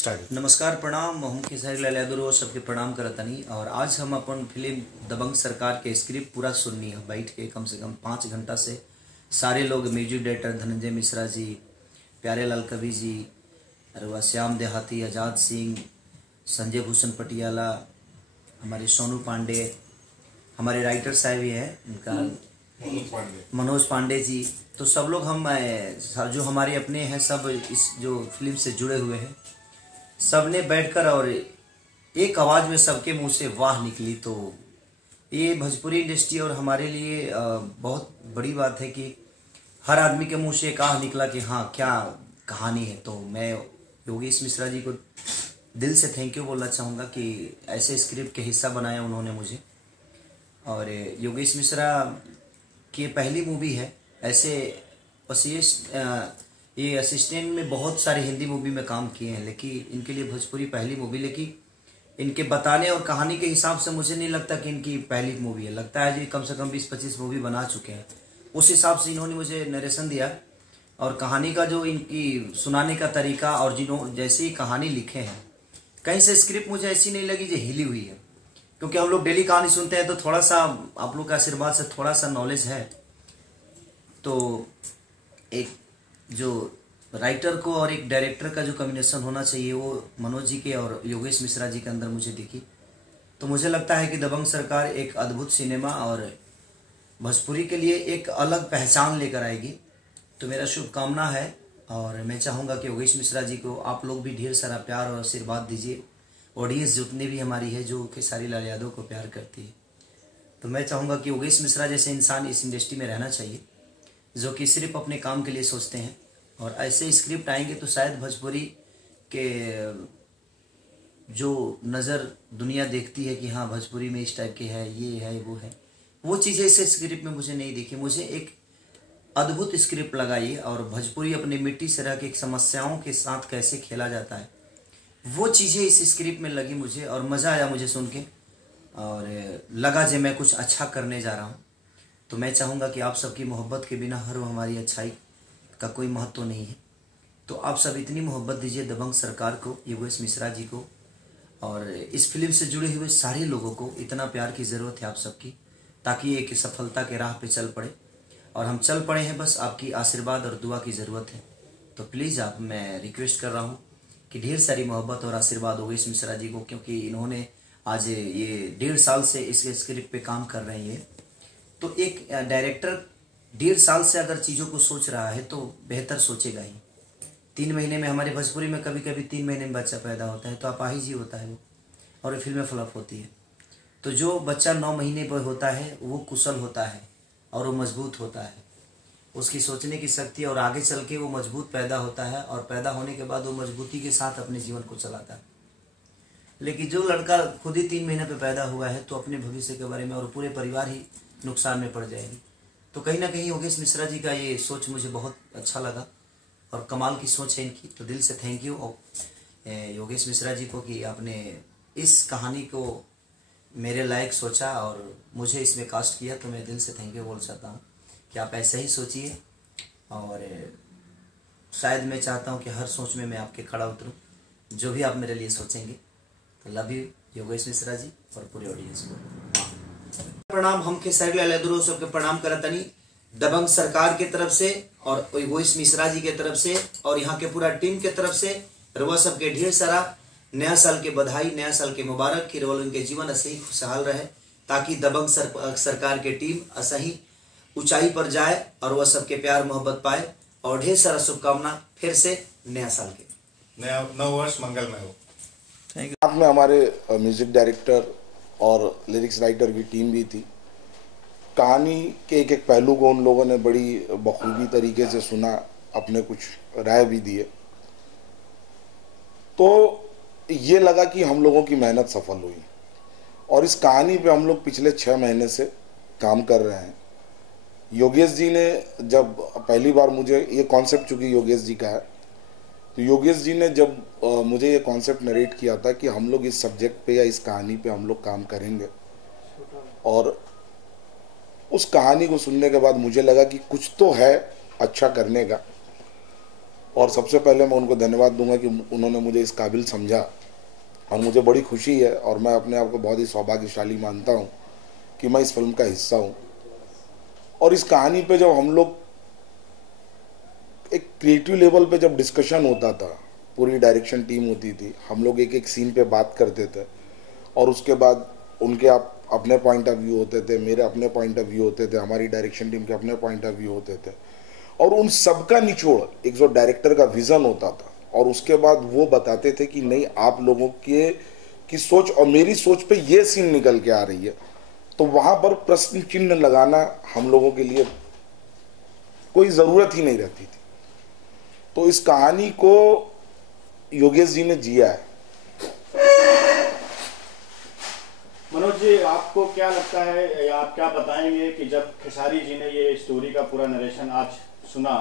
Start. नमस्कार, प्रणाम। हम खेसारी लाल यादव सबके प्रणाम करतनी। और आज हम अपन फिल्म दबंग सरकार के स्क्रिप्ट पूरा सुननी है बैठ के कम से कम 5 घंटा से। सारे लोग, म्यूजिक डायरेक्टर धनंजय मिश्रा जी, प्यारे लाल कवि जी, और श्याम देहाती, आज़ाद सिंह, संजय भूषण पटियाला, हमारे सोनू पांडे, हमारे राइटर साहब भी हैं उनका मनोज पांडे जी। तो सब लोग हम जो हमारे अपने हैं सब इस जो फिल्म से जुड़े हुए हैं, सबने बैठकर और एक आवाज़ में सबके मुंह से वाह निकली। तो ये भोजपुरी इंडस्ट्री और हमारे लिए बहुत बड़ी बात है कि हर आदमी के मुंह से एक आह निकला कि हाँ क्या कहानी है। तो मैं योगेश मिश्रा जी को दिल से थैंक यू बोलना चाहूँगा कि ऐसे स्क्रिप्ट के हिस्सा बनाया उन्होंने मुझे। और योगेश मिश्रा की पहली मूवी है ऐसे। ये असिस्टेंट में बहुत सारे हिंदी मूवी में काम किए हैं, लेकिन इनके लिए भोजपुरी पहली मूवी। लेकिन इनके बताने और कहानी के हिसाब से मुझे नहीं लगता कि इनकी पहली मूवी है। लगता है जी कम से कम 20-25 मूवी बना चुके हैं। उस हिसाब से इन्होंने मुझे नरेशन दिया और कहानी का जो इनकी सुनाने का तरीका और जैसी कहानी लिखे हैं, कहीं से स्क्रिप्ट मुझे ऐसी नहीं लगी जो हिली हुई है। क्योंकि हम लोग डेली कहानी सुनते हैं तो थोड़ा सा आप लोग के आशीर्वाद से थोड़ा सा नॉलेज है। तो एक जो राइटर को और एक डायरेक्टर का जो कॉम्बिनेशन होना चाहिए वो मनोज जी के और योगेश मिश्रा जी के अंदर मुझे दिखी। तो मुझे लगता है कि दबंग सरकार एक अद्भुत सिनेमा और भोजपुरी के लिए एक अलग पहचान लेकर आएगी। तो मेरा शुभकामना है और मैं चाहूँगा कि योगेश मिश्रा जी को आप लोग भी ढेर सारा प्यार और आशीर्वाद दीजिए। ऑडियंस जितनी भी हमारी है जो खेसारी लाल यादव को प्यार करती है, तो मैं चाहूँगा कि योगेश मिश्रा जैसे इंसान इस इंडस्ट्री में रहना चाहिए जो कि सिर्फ अपने काम के लिए सोचते हैं। और ऐसे स्क्रिप्ट आएंगे तो शायद भोजपुरी के जो नज़र दुनिया देखती है कि हाँ भोजपुरी में इस टाइप के है, ये है वो चीज़ें इस स्क्रिप्ट में मुझे नहीं दिखी। मुझे एक अद्भुत स्क्रिप्ट लगाई और भोजपुरी अपने मिट्टी से रह के एक समस्याओं के साथ कैसे खेला जाता है, वो चीज़ें इस स्क्रिप्ट में लगी मुझे और मज़ा आया मुझे सुन के। और लगा जो मैं कुछ अच्छा करने जा रहा हूँ। तो मैं चाहूँगा कि आप सबकी मोहब्बत के बिना हर हमारी अच्छाई का कोई महत्व नहीं है। तो आप सब इतनी मोहब्बत दीजिए दबंग सरकार को, योगेश मिश्रा जी को और इस फिल्म से जुड़े हुए सारे लोगों को। इतना प्यार की ज़रूरत है आप सबकी, ताकि एक सफलता के राह पे चल पड़े। और हम चल पड़े हैं, बस आपकी आशीर्वाद और दुआ की ज़रूरत है। तो प्लीज़ आप, मैं रिक्वेस्ट कर रहा हूँ कि ढेर सारी मोहब्बत और आशीर्वाद योगेश मिश्रा जी को, क्योंकि इन्होंने आज ये 1.5 साल से इस स्क्रिप्ट पे काम कर रहे हैं। तो एक डायरेक्टर 1.5 साल से अगर चीज़ों को सोच रहा है तो बेहतर सोचेगा ही। 3 महीने में, हमारे भोजपुरी में कभी कभी 3 महीने में बच्चा पैदा होता है तो अपाहिज ही होता है वो, और फिल्में फ्लॉप होती है। तो जो बच्चा 9 महीने पर होता है वो कुशल होता है और वो मजबूत होता है। उसकी सोचने की शक्ति और आगे चल के वो मजबूत पैदा होता है और पैदा होने के बाद वो मजबूती के साथ अपने जीवन को चलाता है। लेकिन जो लड़का खुद ही 3 महीने पे पैदा हुआ है तो अपने भविष्य के बारे में और पूरे परिवार ही नुकसान में पड़ जाएगी। तो कहीं ना कहीं योगेश मिश्रा जी का ये सोच मुझे बहुत अच्छा लगा और कमाल की सोच है इनकी। तो दिल से थैंक यू योगेश मिश्रा जी को कि आपने इस कहानी को मेरे लायक सोचा और मुझे इसमें कास्ट किया। तो मैं दिल से थैंक यू बोल सकता हूँ कि आप ऐसे ही सोचिए। और शायद मैं चाहता हूँ कि हर सोच में मैं आपके खड़ा उतरूँ, जो भी आप मेरे लिए सोचेंगे। तो लव यू योगेश मिश्रा जी और पूरे ऑडियंस को प्रणाम। हम खेसारी लाल यादव सबके प्रणाम करतनी दबंग सरकार के तरफ से और योगेश मिश्रा जी के तरफ से और यहाँ के पूरा टीम के तरफ से रवा सबके ढेर सारा नया साल के बधाई, नया साल के मुबारक की रोल उनके जीवन ऐसे ही खुशहाल रहे, ताकि दबंग सरकार के टीम ऐसा ही ऊंचाई पर जाए और वह सबके प्यार मोहब्बत पाए। और ढेर सारा शुभकामना फिर से नया साल के, नया नव वर्ष मंगलमय हो। साथ में हमारे म्यूजिक डायरेक्टर और लिरिक्स राइटर की टीम भी थी। कहानी के एक एक पहलू को उन लोगों ने बड़ी बखूबी तरीके से सुना, अपने कुछ राय भी दिए। तो ये लगा कि हम लोगों की मेहनत सफल हुई और इस कहानी पे हम लोग पिछले 6 महीने से काम कर रहे हैं। योगेश जी ने जब पहली बार मुझे ये कॉन्सेप्ट, चूँकि योगेश जी का है, तो योगेश जी ने जब मुझे ये कॉन्सेप्ट नरेट किया था कि हम लोग इस सब्जेक्ट पे या इस कहानी पे हम लोग काम करेंगे, और उस कहानी को सुनने के बाद मुझे लगा कि कुछ तो है अच्छा करने का। और सबसे पहले मैं उनको धन्यवाद दूंगा कि उन्होंने मुझे इस काबिल समझा, और मुझे बड़ी खुशी है और मैं अपने आप को बहुत ही सौभाग्यशाली मानता हूँ कि मैं इस फिल्म का हिस्सा हूँ। और इस कहानी पे जब हम लोग एक क्रिएटिव लेवल पे जब डिस्कशन होता था, पूरी डायरेक्शन टीम होती थी, हम लोग एक एक सीन पे बात करते थे और उसके बाद उनके अपने पॉइंट ऑफ व्यू होते थे, मेरे अपने पॉइंट ऑफ व्यू होते थे, हमारी डायरेक्शन टीम के अपने पॉइंट ऑफ व्यू होते थे, और उन सबका निचोड़ एक जो डायरेक्टर का विज़न होता था, और उसके बाद वो बताते थे कि नहीं, आप लोगों की सोच और मेरी सोच पे ये सीन निकल के आ रही है। तो वहाँ पर प्रश्न चिन्ह लगाना हम लोगों के लिए कोई ज़रूरत ही नहीं रहती थी। तो इस कहानी को योगेश जी ने जिया है। मनोज जी, आपको क्या लगता है या आप क्या बताएंगे कि जब खेसारी जी ने ये स्टोरी का पूरा नरेशन आज सुना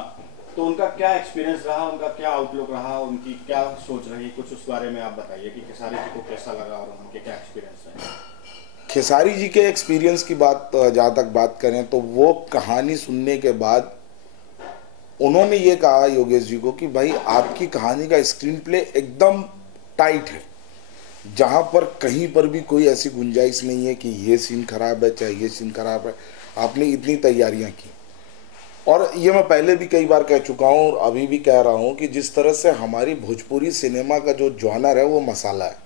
तो उनका क्या एक्सपीरियंस रहा, उनका क्या आउटलुक रहा, उनकी क्या सोच रही, कुछ उस बारे में आप बताइए कि खेसारी जी को कैसा लगा और उनके क्या एक्सपीरियंस है। खेसारी जी के एक्सपीरियंस की बात जहाँ तक बात करें तो वो कहानी सुनने के बाद उन्होंने ये कहा योगेश जी को कि भाई आपकी कहानी का स्क्रीन प्ले एकदम टाइट है, जहाँ पर कहीं पर भी कोई ऐसी गुंजाइश नहीं है कि ये सीन खराब है चाहे ये सीन खराब है। आपने इतनी तैयारियां की, और ये मैं पहले भी कई बार कह चुका हूँ और अभी भी कह रहा हूँ कि जिस तरह से हमारी भोजपुरी सिनेमा का जो जॉनर है वो मसाला है,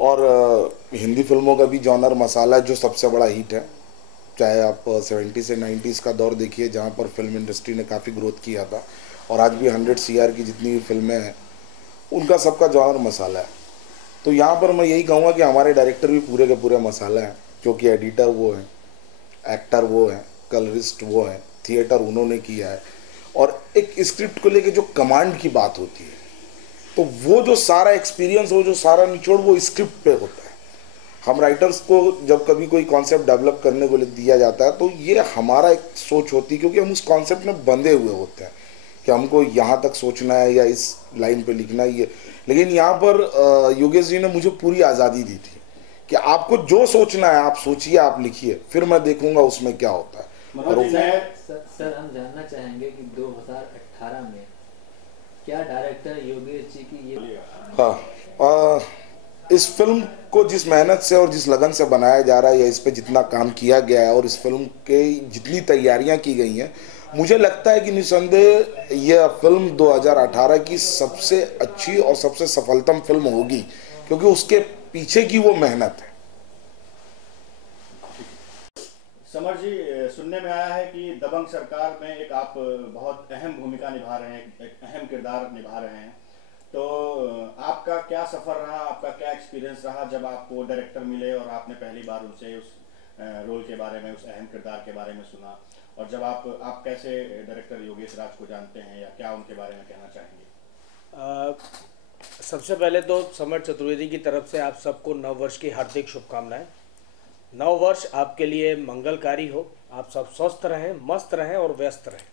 और हिंदी फिल्मों का भी जॉनर मसाला है जो सबसे बड़ा हिट है। चाहे आप 70 से 90s का दौर देखिए जहाँ पर फिल्म इंडस्ट्री ने काफ़ी ग्रोथ किया था, और आज भी 100 CR की जितनी भी फिल्में हैं उनका सबका जॉनर मसाला है। तो यहाँ पर मैं यही कहूँगा कि हमारे डायरेक्टर भी पूरे के पूरे मसाला हैं, क्योंकि एडिटर वो हैं, एक्टर वो हैं, कलरिस्ट वो हैं, थिएटर उन्होंने किया है, और एक स्क्रिप्ट को लेके जो कमांड की बात होती है तो वो जो सारा एक्सपीरियंस, वो जो सारा निचोड़ वो स्क्रिप्ट पे होता है। हम राइटर्स को जब कभी कोई कॉन्सेप्ट डेवलप करने को दिया जाता है तो ये हमारा एक सोच होती है, क्योंकि हम उस कॉन्सेप्ट में बंधे हुए होते हैं कि हमको यहाँ तक सोचना है या इस लाइन पे लिखना ही है। लेकिन यहाँ पर योगेश जी ने मुझे पूरी आज़ादी दी थी कि आपको जो सोचना है आप सोचिए, आप लिखिए, फिर मैं देखूंगा उसमें क्या होता है। सर हम जानना चाहेंगे कि 2018 में क्या डायरेक्टर योगेश जी की ये इस फिल्म को जिस मेहनत से और जिस लगन से बनाया जा रहा है या इस पे जितना काम किया गया है और इस फिल्म के जितनी तैयारियां की गई हैं, मुझे लगता है कि निस्संदेह यह फिल्म 2018 की सबसे अच्छी और सबसे सफलतम फिल्म होगी, क्योंकि उसके पीछे की वो मेहनत है। समर जी, सुनने में आया है कि दबंग सरकार में एक आप बहुत अहम भूमिका निभा रहे हैं, एक अहम किरदार निभा रहे हैं, तो आपका क्या सफ़र रहा, आपका क्या एक्सपीरियंस रहा जब आपको डायरेक्टर मिले और आपने पहली बार उनसे उस रोल के बारे में, उस अहम किरदार के बारे में सुना, और जब आप कैसे डायरेक्टर योगेश राज को जानते हैं या क्या उनके बारे में कहना चाहेंगे? सबसे पहले तो समर चतुर्वेदी की तरफ से आप सबको नव वर्ष की हार्दिक शुभकामनाएं। नव वर्ष आपके लिए मंगलकारी हो, आप सब स्वस्थ रहें, मस्त रहें और व्यस्त रहें।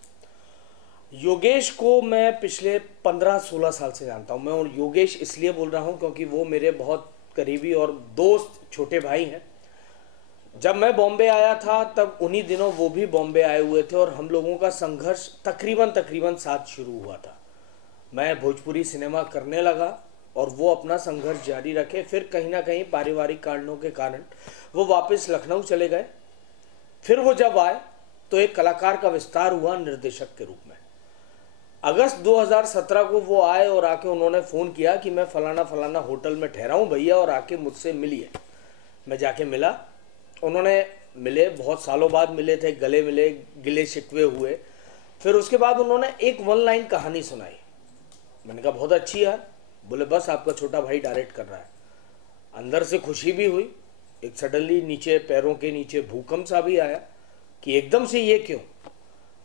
योगेश को मैं पिछले 15-16 साल से जानता हूं। मैं और योगेश इसलिए बोल रहा हूं क्योंकि वो मेरे बहुत करीबी और दोस्त छोटे भाई हैं। जब मैं बॉम्बे आया था तब उन्हीं दिनों वो भी बॉम्बे आए हुए थे और हम लोगों का संघर्ष तकरीबन साथ शुरू हुआ था। मैं भोजपुरी सिनेमा करने लगा और वो अपना संघर्ष जारी रखे। फिर कहीं ना कहीं पारिवारिक कारणों के कारण वो वापस लखनऊ चले गए। फिर वो जब आए तो एक कलाकार का विस्तार हुआ निर्देशक के रूप में। अगस्त 2017 को वो आए और आके उन्होंने फ़ोन किया कि मैं फलाना होटल में ठहरा हूँ भैया और आके मुझसे मिलिए। मैं जाके मिला, उन्होंने मिले, बहुत सालों बाद मिले थे, गले मिले, गिले शिकवे हुए। फिर उसके बाद उन्होंने एक 1 लाइन कहानी सुनाई। मैंने कहा बहुत अच्छी यार। बोले बस आपका छोटा भाई डायरेक्ट कर रहा है। अंदर से खुशी भी हुई, एक सडनली नीचे पैरों के नीचे भूकंप सा भी आया कि एकदम से ये क्यों।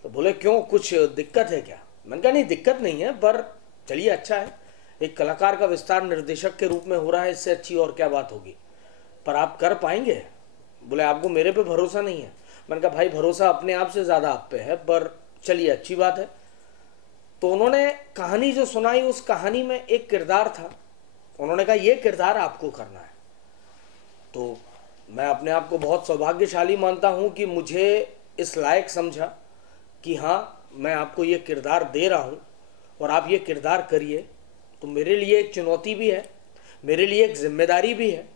तो बोले क्यों, कुछ दिक्कत है क्या? मैंने कहा नहीं दिक्कत नहीं है, पर चलिए अच्छा है, एक कलाकार का विस्तार निर्देशक के रूप में हो रहा है, इससे अच्छी और क्या बात होगी, पर आप कर पाएंगे? बोले आपको मेरे पे भरोसा नहीं है। मैंने कहा भाई भरोसा अपने आप से ज़्यादा आप पे है, पर चलिए अच्छी बात है। तो उन्होंने कहानी जो सुनाई, उस कहानी में एक किरदार था। उन्होंने कहा ये किरदार आपको करना है। तो मैं अपने आप को बहुत सौभाग्यशाली मानता हूँ कि मुझे इस लायक समझा कि हाँ मैं आपको ये किरदार दे रहा हूँ और आप ये किरदार करिए, तो मेरे लिए एक चुनौती भी है, मेरे लिए एक जिम्मेदारी भी है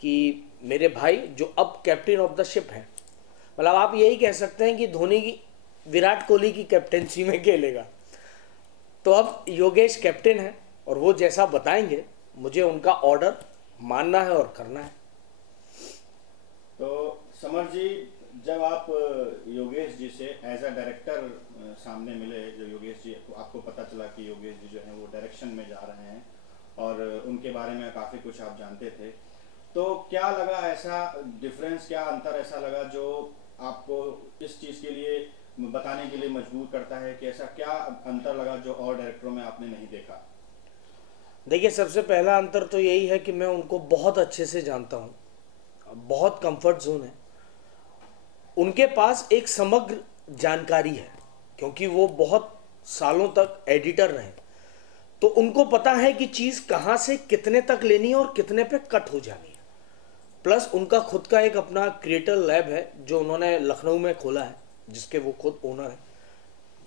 कि मेरे भाई जो अब कैप्टन ऑफ द शिप हैं, मतलब आप यही कह सकते हैं कि धोनी की, विराट कोहली की कैप्टनसी में खेलेगा, तो अब योगेश कैप्टन है और वो जैसा बताएंगे मुझे उनका ऑर्डर मानना है और करना है। तो समर जी, जब आप योगेश जी से एज अ डायरेक्टर सामने मिले, जो योगेश जी आपको पता चला कि योगेश जी जो हैं वो डायरेक्शन में जा रहे हैं और उनके बारे में काफ़ी कुछ आप जानते थे, तो क्या लगा, ऐसा डिफरेंस, क्या अंतर ऐसा लगा जो आपको इस चीज़ के लिए बताने के लिए मजबूर करता है कि ऐसा क्या अंतर लगा जो और डायरेक्टरों में आपने नहीं देखा? देखिए, सबसे पहला अंतर तो यही है कि मैं उनको बहुत अच्छे से जानता हूँ, बहुत कंफर्ट जोन है, उनके पास एक समग्र जानकारी है क्योंकि वो बहुत सालों तक एडिटर रहे, तो उनको पता है कि चीज़ कहाँ से कितने तक लेनी है और कितने पे कट हो जानी है। प्लस उनका खुद का एक अपना क्रिएटर लैब है जो उन्होंने लखनऊ में खोला है, जिसके वो खुद ओनर है।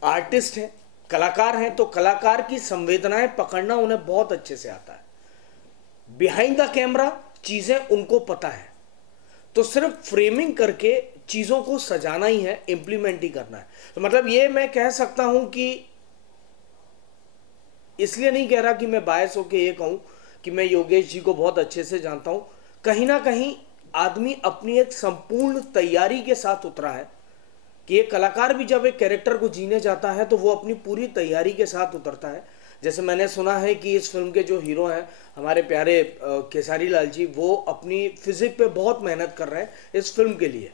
आर्टिस्ट हैं, कलाकार हैं, तो कलाकार की संवेदनाएं पकड़ना उन्हें बहुत अच्छे से आता है। बिहाइंड द कैमरा चीज़ें उनको पता है, तो सिर्फ फ्रेमिंग करके चीज़ों को सजाना ही है, इम्प्लीमेंट ही करना है। तो मतलब ये मैं कह सकता हूं कि, इसलिए नहीं कह रहा कि मैं बायस होकर ये कहूं कि मैं योगेश जी को बहुत अच्छे से जानता हूं, कहीं ना कहीं आदमी अपनी एक संपूर्ण तैयारी के साथ उतरा है कि एक कलाकार भी जब एक कैरेक्टर को जीने जाता है तो वो अपनी पूरी तैयारी के साथ उतरता है। जैसे मैंने सुना है कि इस फिल्म के जो हीरो हैं हमारे प्यारे केसारी लाल जी, वो अपनी फिजिक पे बहुत मेहनत कर रहे हैं इस फिल्म के लिए।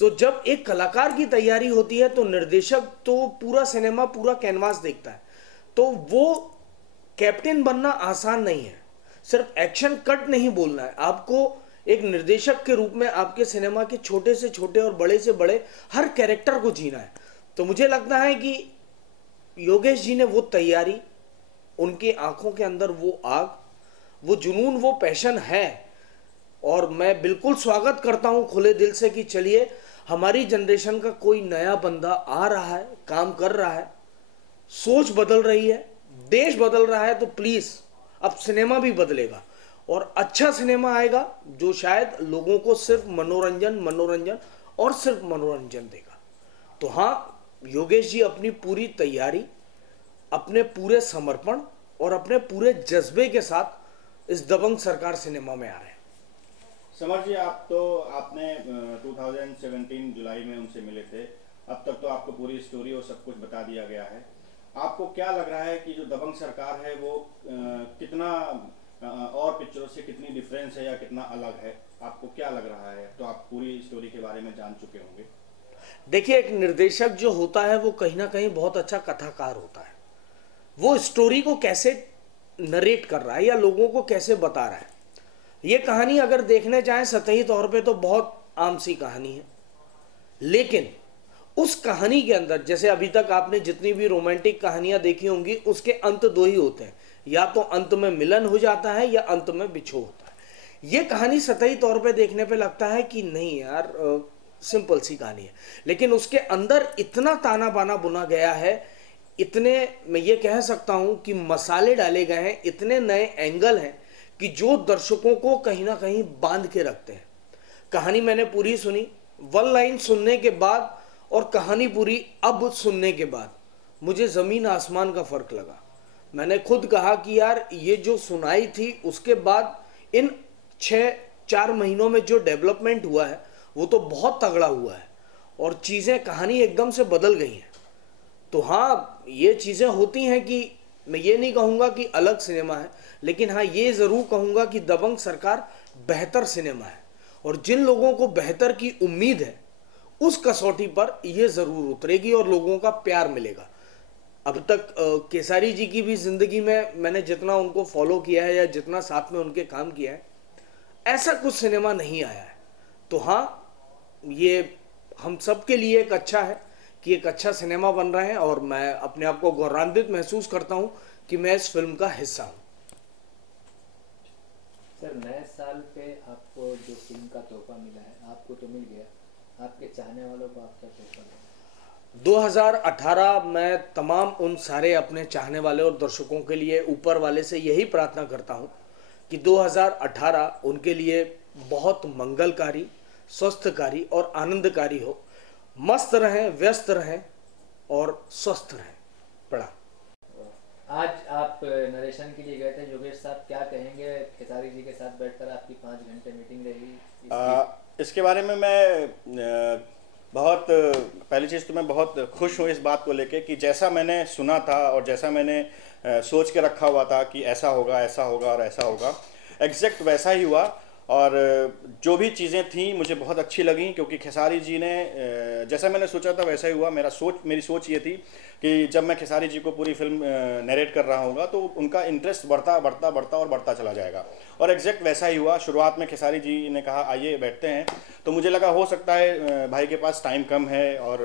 तो जब एक कलाकार की तैयारी होती है तो निर्देशक तो पूरा सिनेमा, पूरा कैनवास देखता है, तो वो कैप्टन बनना आसान नहीं है। सिर्फ एक्शन कट नहीं बोलना है, आपको एक निर्देशक के रूप में आपके सिनेमा के छोटे से छोटे और बड़े से बड़े हर कैरेक्टर को जीना है। तो मुझे लगता है कि योगेश जी ने वो तैयारी, उनकी आंखों के अंदर वो आग, वो जुनून, वो पैशन है, और मैं बिल्कुल स्वागत करता हूं खुले दिल से कि चलिए हमारी जनरेशन का कोई नया बंदा आ रहा है, काम कर रहा है, सोच बदल रही है, देश बदल रहा है, तो प्लीज अब सिनेमा भी बदलेगा और अच्छा सिनेमा आएगा जो शायद लोगों को सिर्फ मनोरंजन और सिर्फ मनोरंजन देगा। तो हाँ, योगेश जी अपनी पूरी तैयारी, अपने पूरे समर्पण और अपने पूरे जज्बे के साथ इस दबंग सरकार सिनेमा में आ रहे हैं। समर जी, आपने 2017 जुलाई में उनसे मिले थे, अब तक तो आपको पूरी स्टोरी और सब कुछ बता दिया गया है। आपको क्या लग रहा है कि जो दबंग सरकार है वो कितना और पिक्चरों से कितनी डिफरेंस है या कितना अलग है, आपको क्या लग रहा है? तो आप पूरी स्टोरी के बारे में जान चुके होंगे। देखिए, एक निर्देशक जो होता है वो कहीं ना कहीं बहुत अच्छा कथाकार होता है। वो स्टोरी को कैसे नरेट कर रहा है या लोगों को कैसे बता रहा है। ये कहानी अगर देखने जाएं सतही तौर पे तो बहुत आम सी कहानी है, लेकिन उस कहानी के अंदर, जैसे अभी तक आपने जितनी भी रोमांटिक कहानियां देखी होंगी, उसके अंत दो ही होते हैं, या तो अंत में मिलन हो जाता है या अंत में बिछो होता है। ये कहानी सतही तौर पे देखने पे लगता है कि नहीं यार, सिंपल सी कहानी है, लेकिन उसके अंदर इतना ताना बाना बुना गया है, इतने, मैं ये कह सकता हूं कि मसाले डाले गए हैं, इतने नए एंगल हैं कि जो दर्शकों को कहीं ना कहीं बांध के रखते हैं। कहानी मैंने पूरी सुनी, वन लाइन सुनने के बाद और कहानी पूरी अब सुनने के बाद मुझे ज़मीन आसमान का फ़र्क लगा। मैंने खुद कहा कि यार, ये जो सुनाई थी उसके बाद इन 6-4 महीनों में जो डेवलपमेंट हुआ है वो तो बहुत तगड़ा हुआ है और चीज़ें, कहानी एकदम से बदल गई हैं। तो हाँ, ये चीज़ें होती हैं कि मैं ये नहीं कहूँगा कि अलग सिनेमा है, लेकिन हाँ ये ज़रूर कहूँगा कि दबंग सरकार बेहतर सिनेमा है, और जिन लोगों को बेहतर की उम्मीद है उस कसौटी पर ये ज़रूर उतरेगी और लोगों का प्यार मिलेगा। अब तक केसारी जी की भी ज़िंदगी में मैंने जितना उनको फॉलो किया है या जितना साथ में उनके काम किया है, ऐसा कुछ सिनेमा नहीं आया है। तो हाँ, ये हम सब के लिए एक अच्छा है कि एक अच्छा सिनेमा बन रहा है, और मैं अपने आप को गौरवान्वित महसूस करता हूँ कि मैं इस फिल्म का हिस्सा हूँ। सर, नए साल पे आपको जो फिल्म का तोहफा मिला है, आपको तो मिल गया, आपके चाहने वालों को आप क्या तोहफा देंगे? 2018 में तमाम उन सारे अपने चाहने वाले और दर्शकों के लिए ऊपर वाले से यही प्रार्थना करता हूं कि 2018 उनके लिए बहुत मंगलकारी, स्वस्थकारी और आनंदकारी हो। मस्त रहें, व्यस्त रहें और स्वस्थ रहें। प्रणाम। आज आप नरेशन के लिए गए थे, योगेश साहब क्या कहेंगे? खेसारी जी के साथ बैठकर आपकी 5 घंटे मीटिंग रही, इसके बारे में मैं बहुत पहली चीज़ तो मैं बहुत खुश हूँ इस बात को लेके कि जैसा मैंने सुना था और जैसा मैंने सोच के रखा हुआ था कि ऐसा होगा और ऐसा होगा, एग्जैक्ट वैसा ही हुआ। और जो भी चीज़ें थी मुझे बहुत अच्छी लगी, क्योंकि खेसारी जी ने जैसा मैंने सोचा था वैसा ही हुआ। मेरी सोच ये थी कि जब मैं खेसारी जी को पूरी फिल्म नरेट कर रहा हूँगा तो उनका इंटरेस्ट बढ़ता चला जाएगा, और एग्जैक्ट वैसा ही हुआ। शुरुआत में खेसारी जी ने कहा आइए बैठते हैं, तो मुझे लगा हो सकता है भाई के पास टाइम कम है और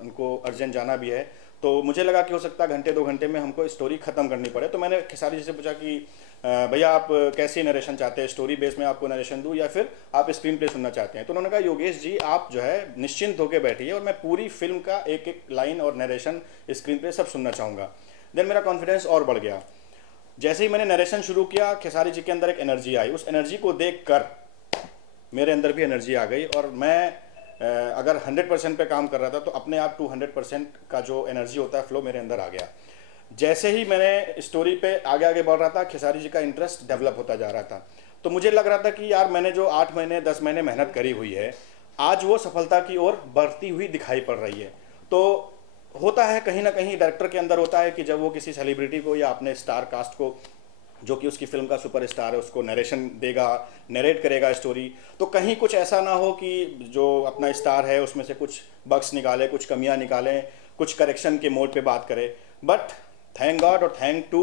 उनको अर्जेंट जाना भी है, तो मुझे लगा कि हो सकता है घंटे 2 घंटे में हमको स्टोरी ख़त्म करनी पड़े। तो मैंने खेसारी जी से पूछा कि भैया आप कैसी नरेशन चाहते हैं, स्टोरी बेस में आपको नरेशन दूं या फिर आप स्क्रीन प्ले सुनना चाहते हैं? तो उन्होंने कहा योगेश जी आप जो है निश्चिंत होकर बैठिए और मैं पूरी फिल्म का एक एक लाइन और नरेशन, स्क्रीन प्ले सब सुनना चाहूँगा। देन मेरा कॉन्फिडेंस और बढ़ गया। जैसे ही मैंने नरेशन शुरू किया, खेसारी जी के अंदर एक एनर्जी आई। उस एनर्जी को देख कर मेरे अंदर भी एनर्जी आ गई, और मैं अगर 100% पे काम कर रहा था तो अपने आप 200% का जो एनर्जी होता है फ्लो मेरे अंदर आ गया। जैसे ही मैंने स्टोरी पे आगे बढ़ रहा था, खेसारी जी का इंटरेस्ट डेवलप होता जा रहा था। तो मुझे लग रहा था कि यार मैंने जो 8 महीने 10 महीने मेहनत करी हुई है, आज वो सफलता की ओर बढ़ती हुई दिखाई पड़ रही है। तो होता है कहीं ना कहीं डायरेक्टर के अंदर होता है कि जब वो किसी सेलिब्रिटी को या अपने स्टार कास्ट को, जो कि उसकी फिल्म का सुपरस्टार है, उसको नरेशन देगा, नरेट करेगा स्टोरी, तो कहीं कुछ ऐसा ना हो कि जो अपना स्टार है उसमें से कुछ बग्स निकाले, कुछ कमियां निकालें, कुछ करेक्शन के मोड पे बात करे। बट थैंक गॉड और थैंक टू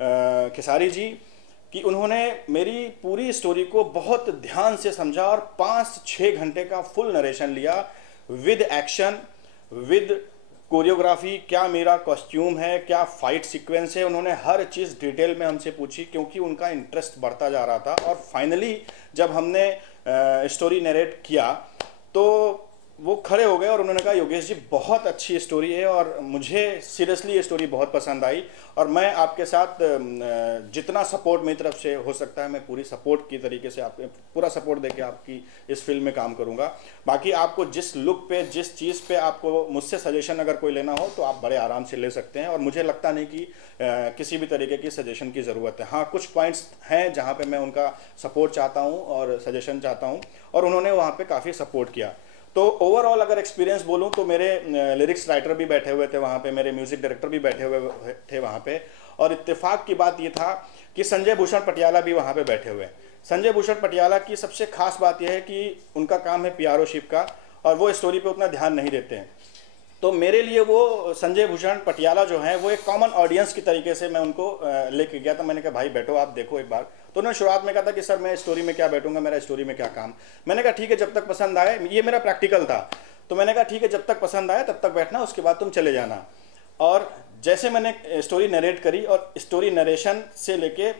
खेसारी जी कि उन्होंने मेरी पूरी स्टोरी को बहुत ध्यान से समझा और 5-6 घंटे का फुल नरेशन लिया, विद एक्शन, विद कोरियोग्राफी, क्या मेरा कॉस्ट्यूम है, क्या फाइट सीक्वेंस है, उन्होंने हर चीज़ डिटेल में हमसे पूछी, क्योंकि उनका इंटरेस्ट बढ़ता जा रहा था। और फाइनली जब हमने स्टोरी नरेट किया तो वो खड़े हो गए और उन्होंने कहा योगेश जी बहुत अच्छी स्टोरी है और मुझे सीरियसली ये स्टोरी बहुत पसंद आई, और मैं आपके साथ जितना सपोर्ट मेरी तरफ से हो सकता है मैं पूरी सपोर्ट की तरीके से आपके पूरा सपोर्ट देके आपकी इस फिल्म में काम करूंगा। बाकी आपको जिस लुक पे, जिस चीज़ पे आपको मुझसे सजेशन अगर कोई लेना हो तो आप बड़े आराम से ले सकते हैं, और मुझे लगता नहीं कि किसी भी तरीके की सजेशन की ज़रूरत है। हाँ, कुछ पॉइंट्स हैं जहाँ पर मैं उनका सपोर्ट चाहता हूँ और सजेशन चाहता हूँ, और उन्होंने वहाँ पर काफ़ी सपोर्ट किया। तो ओवरऑल अगर एक्सपीरियंस बोलूं तो मेरे लिरिक्स राइटर भी बैठे हुए थे वहाँ पे, मेरे म्यूजिक डायरेक्टर भी बैठे हुए थे वहाँ पे, और इत्तेफाक की बात ये था कि संजय भूषण पटियाला भी वहाँ पे बैठे हुए। संजय भूषण पटियाला की सबसे खास बात यह है कि उनका काम है PRO शिप का, और वो स्टोरी पे उतना ध्यान नहीं देते हैं। तो मेरे लिए वो संजय भूषण पटियाला जो हैं वो एक कॉमन ऑडियंस की तरीके से मैं उनको लेके गया था। मैंने कहा भाई बैठो, आप देखो एक बार। तो उन्होंने शुरुआत में कहा था कि सर मैं स्टोरी में क्या बैठूंगा, मेरा स्टोरी में क्या काम। मैंने कहा ठीक है, जब तक पसंद आए, ये मेरा प्रैक्टिकल था, तो मैंने कहा ठीक है जब तक पसंद आए तब तक बैठना, उसके बाद तुम चले जाना। और जैसे मैंने स्टोरी नरेट करी और स्टोरी नरेशन से लेके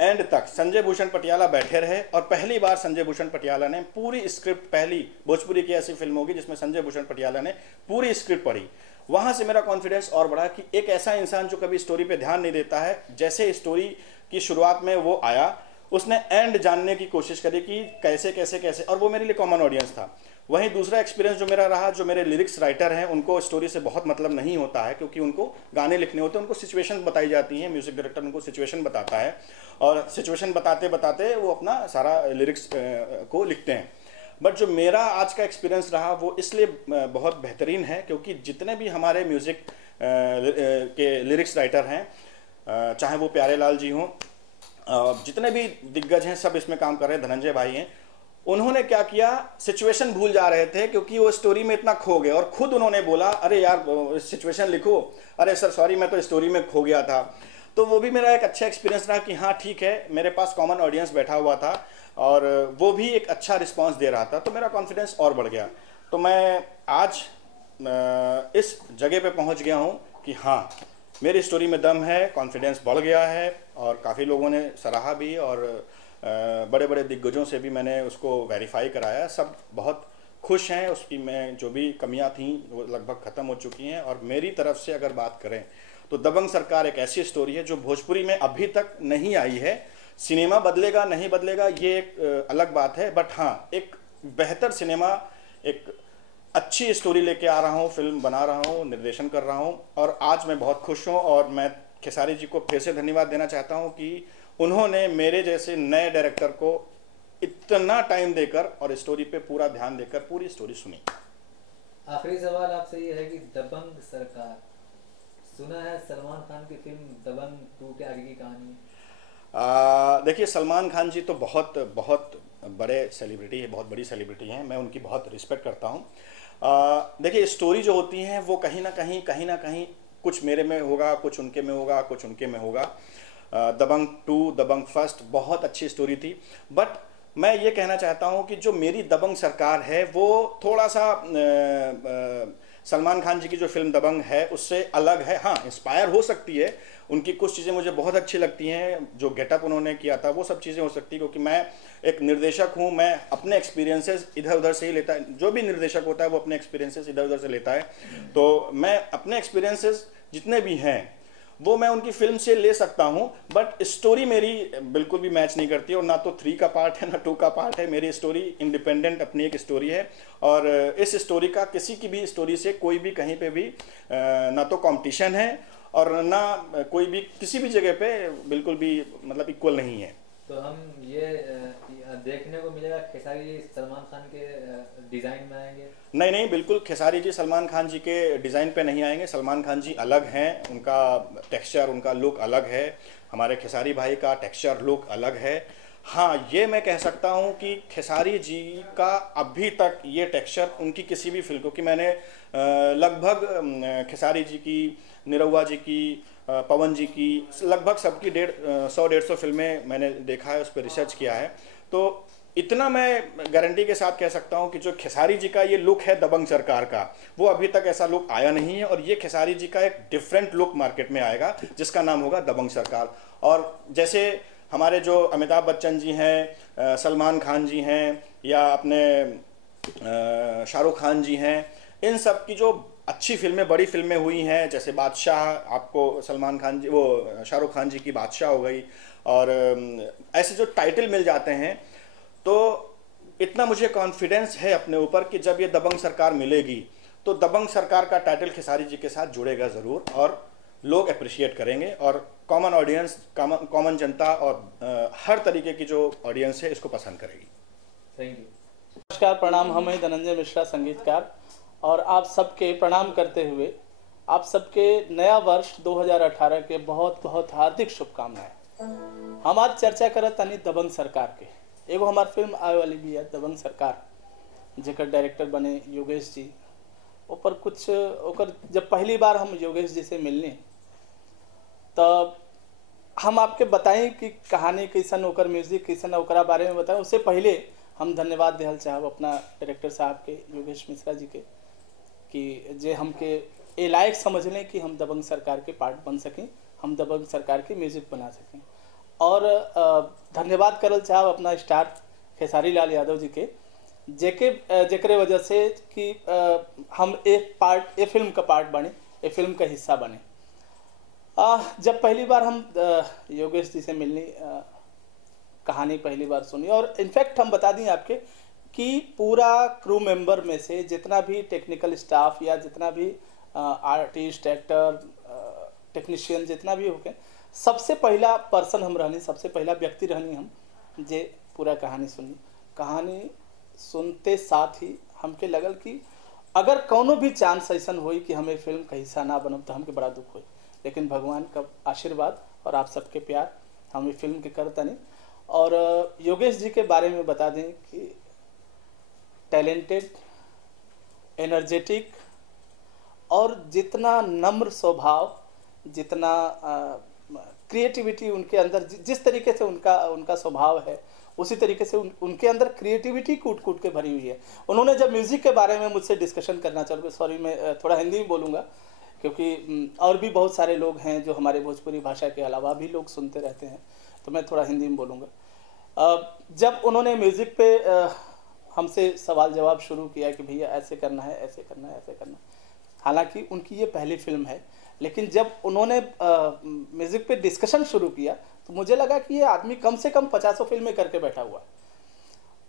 एंड तक संजय भूषण पटियाला बैठे रहे, और पहली बार संजय भूषण पटियाला ने पूरी स्क्रिप्ट, पहली भोजपुरी की ऐसी फिल्म होगी जिसमें संजय भूषण पटियाला ने पूरी स्क्रिप्ट पढ़ी। वहां से मेरा कॉन्फिडेंस और बढ़ा कि एक ऐसा इंसान जो कभी स्टोरी पे ध्यान नहीं देता है, जैसे स्टोरी की शुरुआत में वो आया, उसने एंड जानने की कोशिश करी कि कैसे कैसे कैसे, और वो मेरे लिए कॉमन ऑडियंस था। वहीं दूसरा एक्सपीरियंस जो मेरा रहा, जो मेरे लिरिक्स राइटर हैं उनको स्टोरी से बहुत मतलब नहीं होता है, क्योंकि उनको गाने लिखने होते हैं, उनको सिचुएशन बताई जाती हैं, म्यूजिक डायरेक्टर उनको सिचुएशन बताता है, और सिचुएशन बताते बताते वो अपना सारा लिरिक्स को लिखते हैं। बट जो मेरा आज का एक्सपीरियंस रहा वो इसलिए बहुत बेहतरीन है क्योंकि जितने भी हमारे म्यूज़िक के लिरिक्स राइटर हैं, चाहे वो प्यारे लाल जी हों, जितने भी दिग्गज हैं, सब इसमें काम कर रहे हैं, धनंजय भाई हैं, उन्होंने क्या किया, सिचुएशन भूल जा रहे थे क्योंकि वो स्टोरी में इतना खो गए, और खुद उन्होंने बोला अरे यार सिचुएशन लिखो, अरे सर सॉरी मैं तो स्टोरी में खो गया था। तो वो भी मेरा एक अच्छा एक्सपीरियंस रहा कि हाँ ठीक है, मेरे पास कॉमन ऑडियंस बैठा हुआ था और वो भी एक अच्छा रिस्पांस दे रहा था, तो मेरा कॉन्फिडेंस और बढ़ गया। तो मैं आज इस जगह पे पहुंच गया हूं कि हाँ मेरी स्टोरी में दम है, कॉन्फिडेंस बढ़ गया है, और काफ़ी लोगों ने सराहा भी, और बड़े बड़े दिग्गजों से भी मैंने उसको वेरीफाई कराया, सब बहुत खुश हैं, उसकी मैं जो भी कमियां थीं वो लगभग ख़त्म हो चुकी हैं। और मेरी तरफ से अगर बात करें तो दबंग सरकार एक ऐसी स्टोरी है जो भोजपुरी में अभी तक नहीं आई है। सिनेमा बदलेगा नहीं बदलेगा ये एक अलग बात है, बट हाँ एक बेहतर सिनेमा, एक अच्छी स्टोरी लेके आ रहा हूँ, फिल्म बना रहा हूँ, निर्देशन कर रहा हूँ और आज मैं बहुत खुश हूँ। और मैं खेसारी जी को फिर से धन्यवाद देना चाहता हूँ कि उन्होंने मेरे जैसे नए डायरेक्टर को इतना टाइम देकर और स्टोरी पे पूरा ध्यान देकर पूरी स्टोरी सुनी। आखिरी सवाल आपसे ये है कि दबंग सरकार, सुना है सलमान खान की फिल्म दबंग 2 के आगे की कहानी? देखिए सलमान खान जी तो बहुत बहुत बड़े सेलिब्रिटी है, बहुत बड़ी सेलिब्रिटी हैं, मैं उनकी बहुत रिस्पेक्ट करता हूँ। देखिए स्टोरी जो होती हैं वो कहीं ना कहीं कुछ मेरे में होगा, कुछ उनके में होगा, कुछ उनके में होगा। दबंग 2, दबंग फर्स्ट बहुत अच्छी स्टोरी थी, बट मैं ये कहना चाहता हूँ कि जो मेरी दबंग सरकार है वो थोड़ा सा सलमान खान जी की जो फिल्म दबंग है उससे अलग है। हाँ इंस्पायर हो सकती है, उनकी कुछ चीज़ें मुझे बहुत अच्छी लगती हैं, जो गेटअप उन्होंने किया था वो सब चीज़ें हो सकती है, क्योंकि मैं एक निर्देशक हूँ, मैं अपने एक्सपीरियंसेस इधर उधर से ही लेता है। जो भी निर्देशक होता है वो अपने एक्सपीरियंसेस इधर उधर से लेता है, तो मैं अपने एक्सपीरियंसेस जितने भी हैं वो मैं उनकी फिल्म से ले सकता हूं, बट स्टोरी मेरी बिल्कुल भी मैच नहीं करती और ना तो 3 का पार्ट है ना 2 का पार्ट है। मेरी स्टोरी इंडिपेंडेंट अपनी एक स्टोरी है और इस स्टोरी का किसी की भी स्टोरी से कोई भी कहीं पे भी ना तो कंपटीशन है और ना कोई भी किसी भी जगह पे बिल्कुल भी मतलब इक्वल नहीं है। तो हम ये देखने को मिलेगा खेसारी जी सलमान खान के डिज़ाइन में आएंगे? नहीं, बिल्कुल खेसारी जी सलमान खान जी के डिज़ाइन पे नहीं आएंगे। सलमान खान जी अलग हैं, उनका टेक्सचर, उनका लुक अलग है, हमारे खेसारी भाई का टेक्सचर लुक अलग है। हाँ ये मैं कह सकता हूँ कि खेसारी जी का अभी तक ये टेक्सचर उनकी किसी भी फिल्म, क्योंकि मैंने लगभग खेसारी जी की, निरहुआ जी की, पवन जी की, लगभग सबकी 100-150 फिल्में मैंने देखा है, उस पर रिसर्च किया है। तो इतना मैं गारंटी के साथ कह सकता हूं कि जो खेसारी जी का ये लुक है दबंग सरकार का, वो अभी तक ऐसा लुक आया नहीं है और ये खेसारी जी का एक डिफरेंट लुक मार्केट में आएगा जिसका नाम होगा दबंग सरकार। और जैसे हमारे जो अमिताभ बच्चन जी हैं, सलमान खान जी हैं या अपने शाहरुख खान जी हैं, इन सब की जो अच्छी फिल्में, बड़ी फिल्में हुई हैं, जैसे बादशाह, आपको सलमान खान जी, वो शाहरुख खान जी की बादशाह हो गई, और ऐसे जो टाइटल मिल जाते हैं, तो इतना मुझे कॉन्फिडेंस है अपने ऊपर कि जब ये दबंग सरकार मिलेगी तो दबंग सरकार का टाइटल खेसारी जी के साथ जुड़ेगा ज़रूर और लोग अप्रिशिएट करेंगे और कॉमन ऑडियंस, कॉमन जनता और हर तरीके की जो ऑडियंस है इसको पसंद करेगी। Thank you. नमस्कार, प्रणाम। हम हैं धनंजय मिश्रा, संगीतकार, और आप सबके प्रणाम करते हुए आप सबके नया वर्ष 2018 के बहुत बहुत हार्दिक शुभकामनाएं। हम आज चर्चा करत तनी दबंग सरकार के। एगो हमार फिल्म आए वाली भी है दबंग सरकार, जेकर डायरेक्टर बने योगेश जी। ऊपर कुछ ओकर जब पहली बार हम योगेश जी से मिलने तब हम आपके बताएं कि कहानी कैसन, ओकर म्यूजिक कैसन, ओकरा बारे में बताएं। उससे पहले हम धन्यवाद देहल चाहब अपना डायरेक्टर साहब के, योगेश मिश्रा जी के, कि जे हमके ए लायक समझ लें कि हम दबंग सरकार के पार्ट बन सकें, हम दबंग सरकार की म्यूजिक बना सकें। और धन्यवाद करल चाहब अपना स्टार खेसारी लाल यादव जी के, जेकरे वजह से कि हम एक फिल्म का पार्ट बने, एक फिल्म का हिस्सा बने। जब पहली बार हम योगेश जी से मिलने, कहानी पहली बार सुनी, और इनफैक्ट हम बता दें आपके कि पूरा क्रू मेंबर में से जितना भी टेक्निकल स्टाफ या जितना भी आर्टिस्ट, एक्टर, टेक्नीशियन जितना भी हो गए, सबसे पहला पर्सन हम रहनी, सबसे पहला व्यक्ति रहनी हम जे पूरा कहानी सुनी। कहानी सुनते साथ ही हमके लगल कि अगर कोनो भी चांस ऐसा होई कि हमें फिल्म का हिस्सा ना बनब तो हमके बड़ा दुख होई, लेकिन भगवान का आशीर्वाद और आप सबके प्यार हमें फिल्म के करता नहीं। और योगेश जी के बारे में बता दें कि टैलेंटेड, एनर्जेटिक और जितना नम्र स्वभाव, जितना क्रिएटिविटी उनके अंदर, जिस तरीके से उनका स्वभाव है उसी तरीके से उनके अंदर क्रिएटिविटी कूट कूट के भरी हुई है। उन्होंने जब म्यूज़िक के बारे में मुझसे डिस्कशन करना चाहूँगा, सॉरी मैं थोड़ा हिंदी में बोलूँगा क्योंकि और भी बहुत सारे लोग हैं जो हमारे भोजपुरी भाषा के अलावा भी लोग सुनते रहते हैं, तो मैं थोड़ा हिंदी में बोलूँगा। जब उन्होंने म्यूज़िक पे हमसे सवाल जवाब शुरू किया कि भैया ऐसे करना है, ऐसे करना है, ऐसे करना है। हालांकि उनकी ये पहली फिल्म है, लेकिन जब उन्होंने म्यूज़िक पे डिस्कशन शुरू किया तो मुझे लगा कि ये आदमी कम से कम 50 फिल्में करके बैठा हुआ है,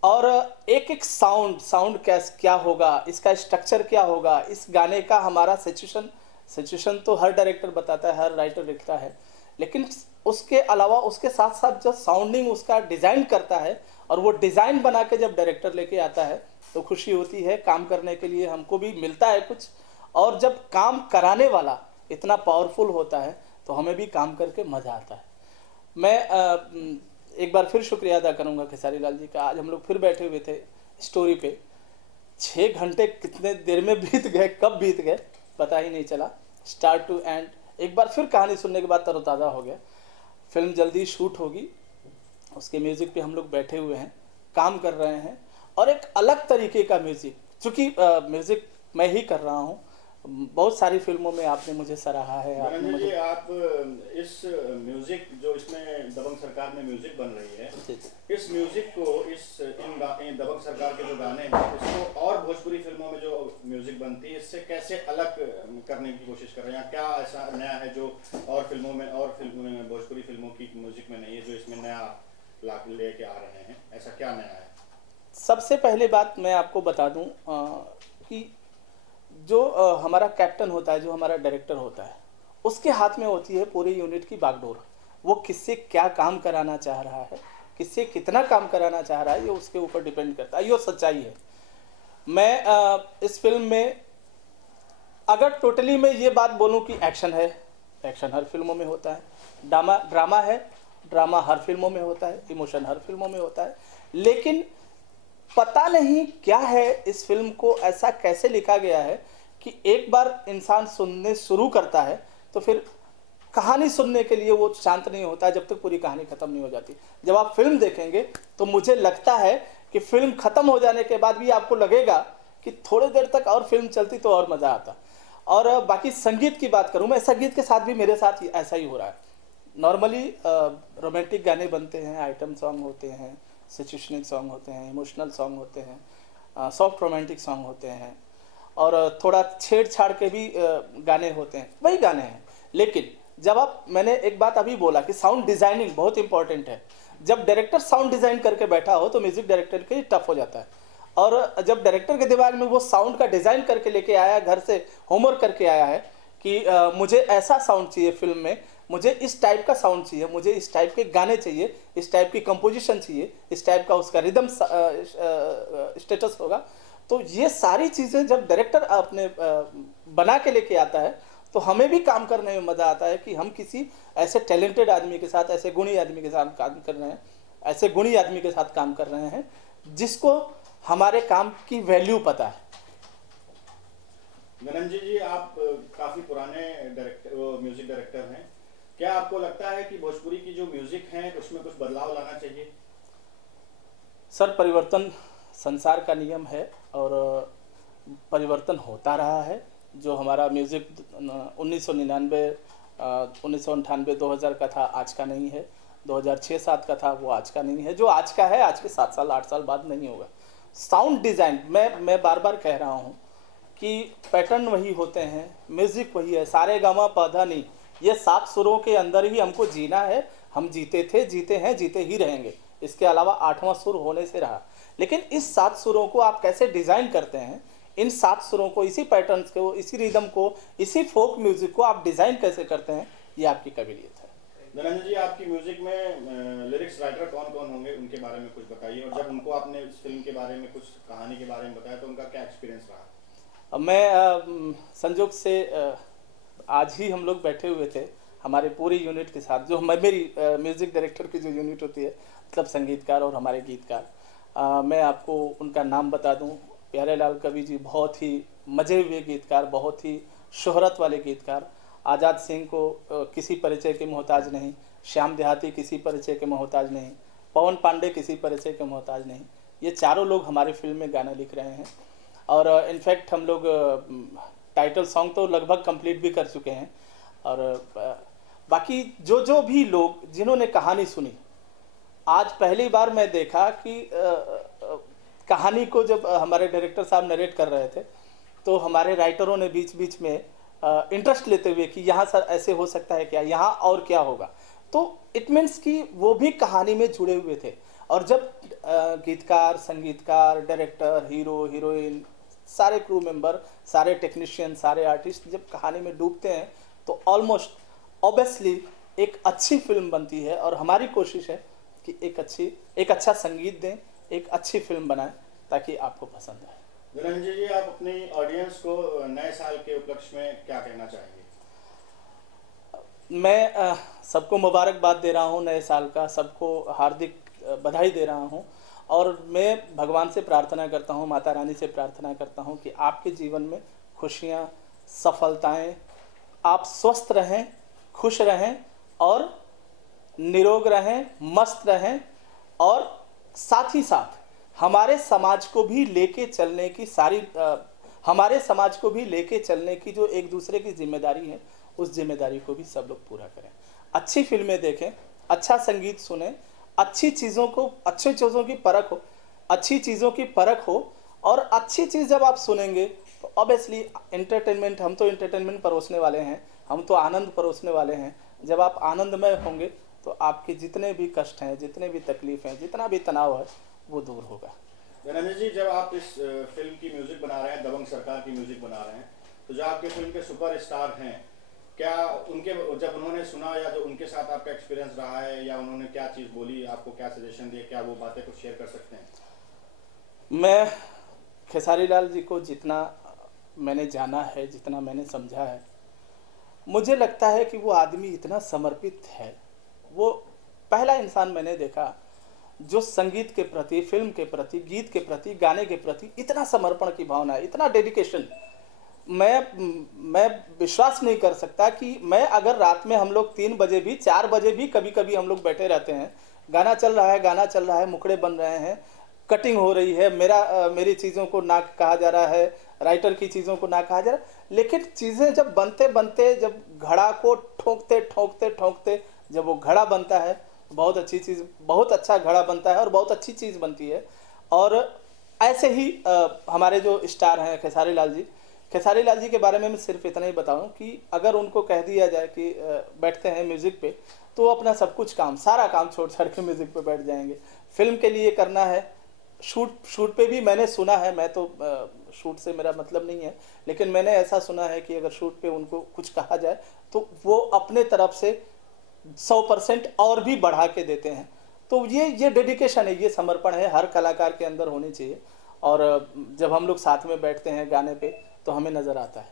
और एक एक साउंड क्या होगा, इसका स्ट्रक्चर क्या होगा, इस गाने का हमारा सिचुएशन तो हर डायरेक्टर बताता है, हर राइटर लिखता है, लेकिन उसके अलावा उसके साथ साथ जो साउंडिंग उसका डिज़ाइन करता है और वो डिज़ाइन बना के जब डायरेक्टर लेके आता है तो खुशी होती है। काम करने के लिए हमको भी मिलता है कुछ, और जब काम कराने वाला इतना पावरफुल होता है तो हमें भी काम करके मज़ा आता है। मैं एक बार फिर शुक्रिया अदा करूंगा खेसारी लाल जी का। आज हम लोग फिर बैठे हुए थे स्टोरी पे, 6 घंटे कितने देर में बीत गए, कब बीत गए पता ही नहीं चला, स्टार्ट टू एंड। एक बार फिर कहानी सुनने के बाद तरोताज़ा हो गया। फिल्म जल्दी शूट होगी, उसके म्यूज़िक पे हम लोग बैठे हुए हैं, काम कर रहे हैं, और एक अलग तरीके का म्यूज़िक, चूँकि म्यूज़िक मैं ही कर रहा हूँ। बहुत सारी फिल्मों में आपने मुझे सराहा है। आपने मुझे आप इस म्यूजिक जो इसमें दबंग सरकार में म्यूजिक बन रही है, इस म्यूजिक को इन दबंग सरकार के जो गाने हैं इसको और भोजपुरी फिल्मों में जो म्यूजिक बनती है इससे कैसे अलग करने की कोशिश कर रहे हैं? क्या ऐसा नया है जो और फिल्मों में भोजपुरी फिल्मों की म्यूजिक में नहीं है, जो इसमें नया लेके आ रहे हैं? ऐसा क्या नया है? सबसे पहले बात मैं आपको बता दूं कि जो हमारा कैप्टन होता है, जो हमारा डायरेक्टर होता है, उसके हाथ में होती है पूरी यूनिट की बागडोर। वो किससे क्या काम कराना चाह रहा है, किससे कितना काम कराना चाह रहा है, ये उसके ऊपर डिपेंड करता है। ये सच्चाई है। मैं इस फिल्म में अगर टोटली मैं ये बात बोलूं कि एक्शन है, एक्शन हर फिल्मों में होता है, ड्रामा है, ड्रामा हर फिल्मों में होता है, इमोशन हर फिल्मों में होता है, लेकिन पता नहीं क्या है इस फिल्म को ऐसा कैसे लिखा गया है कि एक बार इंसान सुनने शुरू करता है तो फिर कहानी सुनने के लिए वो शांत नहीं होता जब तक पूरी कहानी खत्म नहीं हो जाती। जब आप फिल्म देखेंगे तो मुझे लगता है कि फिल्म खत्म हो जाने के बाद भी आपको लगेगा कि थोड़ी देर तक और फिल्म चलती तो और मज़ा आता। और बाकी संगीत की बात करूँ मैं, संगीत के साथ भी मेरे साथ ऐसा ही हो रहा है। नॉर्मली रोमांटिक गाने बनते हैं, आइटम सॉन्ग होते हैं, सिचुएशनिक सॉन्ग होते हैं, इमोशनल सॉन्ग होते हैं, सॉफ्ट रोमांटिक सॉन्ग होते हैं, और थोड़ा छेड़छाड़ के भी गाने होते हैं, वही गाने हैं। लेकिन जब मैंने एक बात अभी बोला कि साउंड डिज़ाइनिंग बहुत इंपॉर्टेंट है। जब डायरेक्टर साउंड डिज़ाइन करके बैठा हो तो म्यूज़िक डायरेक्टर के लिए टफ हो जाता है, और जब डायरेक्टर के दिमाग में वो साउंड का डिज़ाइन करके लेके आया, घर से होमवर्क करके आया है कि मुझे ऐसा साउंड चाहिए फिल्म में, मुझे इस टाइप का साउंड चाहिए, मुझे इस टाइप के गाने चाहिए, इस टाइप की कंपोजिशन चाहिए, इस टाइप का उसका रिदम स्टेटस होगा, तो ये सारी चीज़ें जब डायरेक्टर अपने बना के लेके आता है तो हमें भी काम करने में मज़ा आता है कि हम किसी ऐसे टैलेंटेड आदमी के साथ, ऐसे गुणी आदमी के साथ काम कर रहे हैं, ऐसे गुणी आदमी के साथ काम कर रहे हैं जिसको हमारे काम की वैल्यू पता है। धनंजय जी, आप काफ़ी पुराने म्यूजिक डायरेक्टर हैं। क्या आपको लगता है कि भोजपुरी की जो म्यूजिक है उसमें कुछ बदलाव लाना चाहिए? सर, परिवर्तन संसार का नियम है और परिवर्तन होता रहा है। जो हमारा म्यूज़िक 1999, 1998, 2000 का था, आज का नहीं है। 2006-07 का था, वो आज का नहीं है। जो आज का है, आज के 7 साल 8 साल बाद नहीं होगा। साउंड डिज़ाइन मैं बार बार कह रहा हूँ कि पैटर्न वही होते हैं, म्यूज़िक वही है, सारे गामा पौधा नहीं। ये 7 सुरों के अंदर ही हमको जीना है। हम जीते थे, जीते हैं, जीते ही रहेंगे। इसके अलावा 8वां सुर होने से रहा। लेकिन इस 7 सुरों को आप कैसे डिज़ाइन करते हैं, इन 7 सुरों को, इसी पैटर्न्स को, इसी रिदम को, इसी फोक म्यूज़िक को आप डिज़ाइन कैसे करते हैं, ये आपकी काबिलियत है। धनंजय जी, आपकी म्यूजिक में लिरिक्स राइटर कौन कौन होंगे, उनके बारे में कुछ बताइए। और जब उनको आपने इस फिल्म के बारे में, कुछ कहानी के बारे में बताया तो उनका क्या एक्सपीरियंस रहा? मैं संजोग से आज ही हम लोग बैठे हुए थे हमारे पूरी यूनिट के साथ, जो मेरी म्यूज़िक डायरेक्टर की जो यूनिट होती है, मतलब संगीतकार और हमारे गीतकार। मैं आपको उनका नाम बता दूं, प्यारे लाल कवि जी बहुत ही मजे हुए गीतकार, बहुत ही शोहरत वाले गीतकार। आज़ाद सिंह को किसी परिचय के मोहताज नहीं, श्याम देहाती किसी परिचय के मोहताज नहीं, पवन पांडे किसी परिचय के मोहताज नहीं। ये चारों लोग हमारे फिल्म में गाना लिख रहे हैं। और इनफैक्ट हम लोग टाइटल सॉन्ग तो लगभग कंप्लीट भी कर चुके हैं। और बाकी जो भी लोग जिन्होंने कहानी सुनी, आज पहली बार मैं देखा कि कहानी को जब हमारे डायरेक्टर साहब नरेट कर रहे थे तो हमारे राइटरों ने बीच बीच में इंटरेस्ट लेते हुए कि यहाँ सर ऐसे हो सकता है क्या, यहाँ और क्या होगा, तो इट मीन्स कि वो भी कहानी में जुड़े हुए थे। और जब गीतकार, संगीतकार, डायरेक्टर, हीरो, हीरोइन, सारे क्रू मेंबर, सारे टेक्नीशियन, सारे आर्टिस्ट जब कहानी में डूबते हैं तो ऑलमोस्ट ऑब्वियसली एक अच्छी फिल्म बनती है। और हमारी कोशिश है कि एक अच्छा संगीत दें, एक अच्छी फिल्म बनाएं ताकि आपको पसंद आए। धनंजय जी, आप अपनी ऑडियंस को नए साल के उपलक्ष्य में क्या कहना चाहेंगे? मैं सबको मुबारकबाद दे रहा हूँ नए साल का, सबको हार्दिक बधाई दे रहा हूँ। और मैं भगवान से प्रार्थना करता हूँ, माता रानी से प्रार्थना करता हूँ कि आपके जीवन में खुशियाँ, सफलताएं, आप स्वस्थ रहें, खुश रहें और निरोग रहें, मस्त रहें। और साथ ही साथ हमारे समाज को भी लेके चलने की जो एक दूसरे की जिम्मेदारी है, उस जिम्मेदारी को भी सब लोग पूरा करें। अच्छी फिल्में देखें, अच्छा संगीत सुने, अच्छी चीज़ों की परख हो, अच्छी चीज़ों की परख हो। और अच्छी चीज़ जब आप सुनेंगे तो ऑब्वियसली एंटरटेनमेंट, हम तो एंटरटेनमेंट परोसने वाले हैं, हम तो आनंद परोसने वाले हैं। जब आप आनंदमय होंगे तो आपके जितने भी कष्ट हैं, जितने भी तकलीफ हैं, जितना भी तनाव है, वो दूर होगा। धनंजय जी, जब आप इस फिल्म की म्यूजिक बना रहे हैं, दबंग सरकार की म्यूजिक बना रहे हैं, तो जो आपके फिल्म के सुपरस्टार हैं, क्या जब उन्होंने सुना या जो उनके साथ आपका एक्सपीरियंस रहा है, या उन्होंने क्या चीज़ बोली, आपको क्या सजेशन दिए, क्या वो बातें कुछ शेयर कर सकते हैं? मैं खेसारी लाल जी को जितना मैंने जाना है, जितना मैंने समझा है, मुझे लगता है कि वो आदमी इतना समर्पित है। वो पहला इंसान मैंने देखा जो संगीत के प्रति, फिल्म के प्रति, गीत के प्रति, गाने के प्रति इतना समर्पण की भावना है, इतना डेडिकेशन। मैं विश्वास नहीं कर सकता कि मैं अगर रात में हम लोग 3 बजे भी, 4 बजे भी कभी कभी हम लोग बैठे रहते हैं, गाना चल रहा है, मुखड़े बन रहे हैं, कटिंग हो रही है, मेरी चीज़ों को ना कहा जा रहा है, राइटर की चीज़ों को ना कहा जा रहा है, लेकिन चीज़ें जब बनते बनते, जब घड़ा को ठोकते जब वो घड़ा बनता है, बहुत अच्छी चीज़, बहुत अच्छा घड़ा बनता है और बहुत अच्छी चीज़ बनती है। और ऐसे ही हमारे जो स्टार हैं खेसारी लाल जी के बारे में मैं सिर्फ इतना ही बताऊं कि अगर उनको कह दिया जाए कि बैठते हैं म्यूज़िक पे, तो वो अपना सब कुछ काम, सारा काम छोड़ के म्यूज़िक पे बैठ जाएंगे। फिल्म के लिए करना है, शूट पे भी मैंने सुना है, मैं तो शूट से मेरा मतलब नहीं है, लेकिन मैंने ऐसा सुना है कि अगर शूट पे उनको कुछ कहा जाए तो वो अपने तरफ से 100% और भी बढ़ा के देते हैं। तो ये डेडिकेशन है, ये समर्पण है, हर कलाकार के अंदर होनी चाहिए। और जब हम लोग साथ में बैठते हैं गाने पे तो हमें नज़र आता है।